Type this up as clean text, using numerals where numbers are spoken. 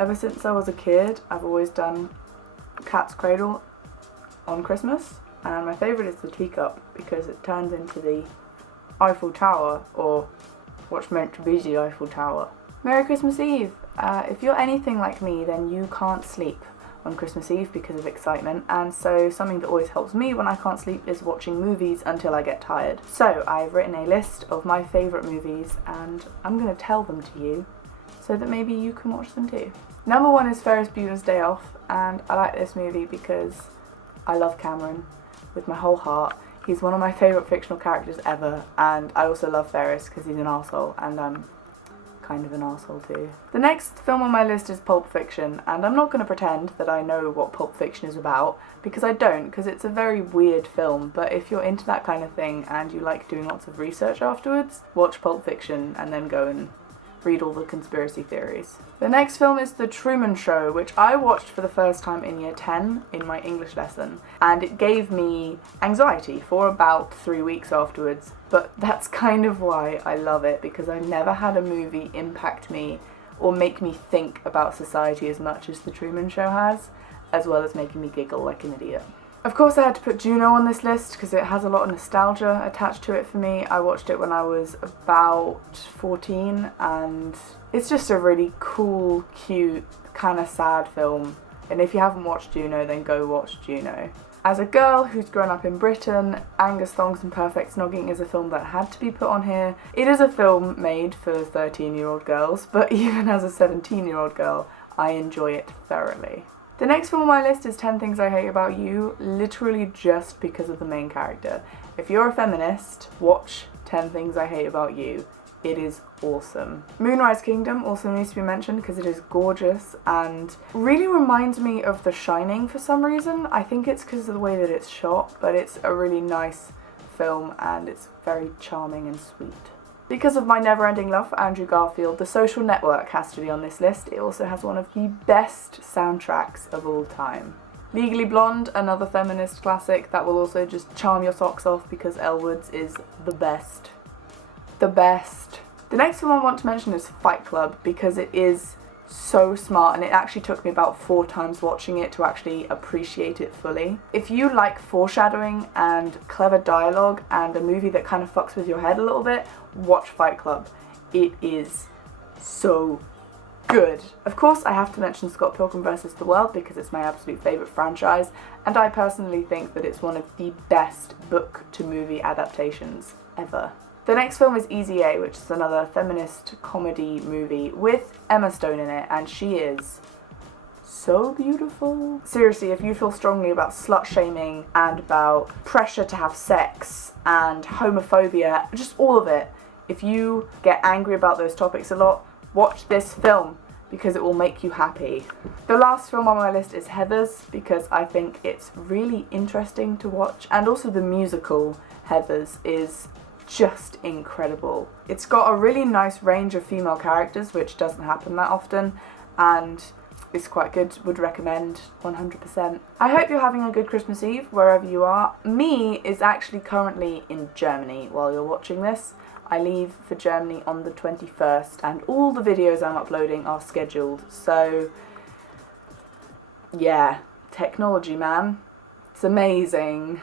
Ever since I was a kid, I've always done Cat's Cradle on Christmas, and my favourite is the teacup because it turns into the Eiffel Tower, or what's meant to be the Eiffel Tower. Merry Christmas Eve! If you're anything like me, then you can't sleep on Christmas Eve because of excitement, and so something that always helps me when I can't sleep is watching movies until I get tired. So I've written a list of my favourite movies and I'm going to tell them to you so that maybe you can watch them too. Number 1 is Ferris Bueller's Day Off, and I like this movie because I love Cameron with my whole heart. He's one of my favourite fictional characters ever, and I also love Ferris because he's an arsehole, and I'm kind of an arsehole too. The next film on my list is Pulp Fiction, and I'm not going to pretend that I know what Pulp Fiction is about, because I don't, because it's a very weird film, but if you're into that kind of thing and you like doing lots of research afterwards, watch Pulp Fiction and then go and read all the conspiracy theories. The next film is The Truman Show, which I watched for the first time in year 10 in my English lesson, and it gave me anxiety for about 3 weeks afterwards, but that's kind of why I love it, because I've never had a movie impact me or make me think about society as much as The Truman Show has, as well as making me giggle like an idiot. Of course I had to put Juno on this list because it has a lot of nostalgia attached to it for me. I watched it when I was about 14 and it's just a really cool, cute, kind of sad film. And if you haven't watched Juno, then go watch Juno. As a girl who's grown up in Britain, Angus Thongs and Perfect Snogging is a film that had to be put on here. It is a film made for 13-year-old girls, but even as a 17-year-old girl, I enjoy it thoroughly. The next film on my list is 10 Things I Hate About You, literally just because of the main character. If you're a feminist, watch 10 Things I Hate About You. It is awesome. Moonlight Kingdom also needs to be mentioned because it is gorgeous and really reminds me of The Shining for some reason. I think it's because of the way that it's shot, but it's a really nice film and it's very charming and sweet. Because of my never-ending love for Andrew Garfield, The Social Network has to be on this list. It also has one of the best soundtracks of all time. Legally Blonde, another feminist classic that will also just charm your socks off because Elle Woods is the best. The best. The next film I want to mention is Fight Club because it is so smart, and it actually took me about 4 times watching it to actually appreciate it fully. If you like foreshadowing and clever dialogue and a movie that kind of fucks with your head a little bit, watch Fight Club. It is so good. Of course, I have to mention Scott Pilgrim vs. the World because it's my absolute favourite franchise, and I personally think that it's one of the best book to movie adaptations ever. The next film is Easy A, which is another feminist comedy movie with Emma Stone in it, and she is so beautiful. Seriously, if you feel strongly about slut shaming and about pressure to have sex and homophobia, just all of it, if you get angry about those topics a lot, watch this film because it will make you happy. The last film on my list is Heathers because I think it's really interesting to watch, and also the musical Heathers is just incredible. It's got a really nice range of female characters, which doesn't happen that often, and it's quite good. Would recommend 100%. I hope you're having a good Christmas Eve wherever you are. Me is actually currently in Germany while you're watching this. I leave for Germany on the 21st and all the videos I'm uploading are scheduled, so yeah, technology man, it's amazing.